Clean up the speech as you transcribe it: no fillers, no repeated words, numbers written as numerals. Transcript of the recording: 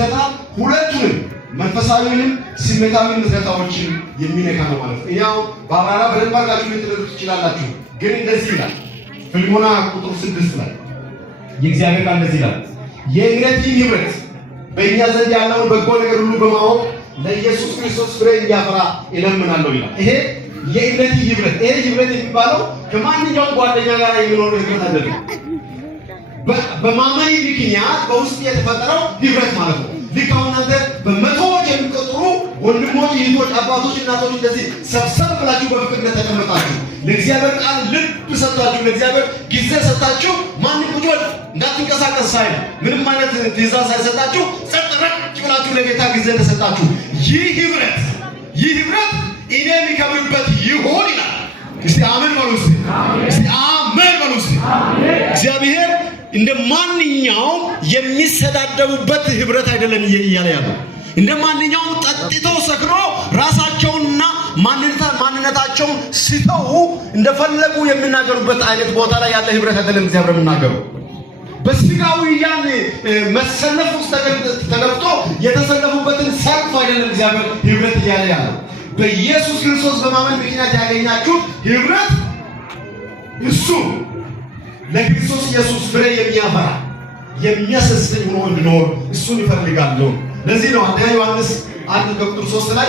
ምስረታ ሁለቱንም መንፈሳዊንም ስሜታዊ ምስረታዎችን የሚነካ ነው ማለት ነው። ያው በአማራ በደንብ አድርጋችሁ ልትረዱት ትችላላችሁ። ግን እንደዚህ ይላል ፊልሞና ቁጥር 6 ላይ የእግዚአብሔር ቃል እንደዚህ ይላል የእምነት ህብረት በእኛ ዘንድ ያለውን በጎ ነገር ሁሉ በማወቅ ለኢየሱስ ክርስቶስ ፍሬ እንዲያፈራ እለምናለሁ ይላል። ይሄ የእምነት ህብረት ይሄ ህብረት የሚባለው ከማንኛውም ጓደኛ ጋር የሚኖር ህብረት አይደለም። በማመን ምክንያት በውስጥ የተፈጠረው ህብረት ማለት ነው። ልክ አሁን እናንተ በመቶዎች የሚቆጠሩ ወንድሞች፣ እህቶች፣ አባቶች፣ እናቶች እንደዚህ ሰብሰብ ብላችሁ በፍቅር እንደተቀመጣችሁ ለእግዚአብሔር ቃል ልብ ሰጣችሁ፣ ለእግዚአብሔር ጊዜ ሰጣችሁ፣ ማንም ቁጭ እንዳትንቀሳቀስ ሳይል ምንም አይነት ትእዛዝ ሳይሰጣችሁ ጸጥ ረጭ ብላችሁ ለጌታ ጊዜ እንደሰጣችሁ ይህ ህብረት እኔ የሚከብርበት ይሆን ይላል። እስቲ አሜን በሉ። እስቲ አሜን በሉ። እግዚአብሔር እንደ ማንኛውም የሚሰዳደቡበት ህብረት አይደለም እያለ ያለው። እንደ ማንኛውም ጠጥተው ሰክሮ ራሳቸውንና ማንነታቸውን ሲተው እንደፈለጉ የሚናገሩበት አይነት ቦታ ላይ ያለ ህብረት አይደለም እግዚአብሔር የሚናገረው። በስጋዊ ያን መሰለፍ ውስጥ ተገብቶ የተሰለፉበትን ሰልፍ አይደለም እግዚአብሔር ህብረት እያለ ያለው። በኢየሱስ ክርስቶስ በማመን ምክንያት ያገኛችሁት ህብረት እሱ ለክርስቶስ ኢየሱስ ፍሬ የሚያፈራ የሚያሰስኝ ሆኖ እንዲኖር እሱን ይፈልጋለሁ። ለዚህ ነው አንደኛ ዮሐንስ 1 ቁጥር 3 ላይ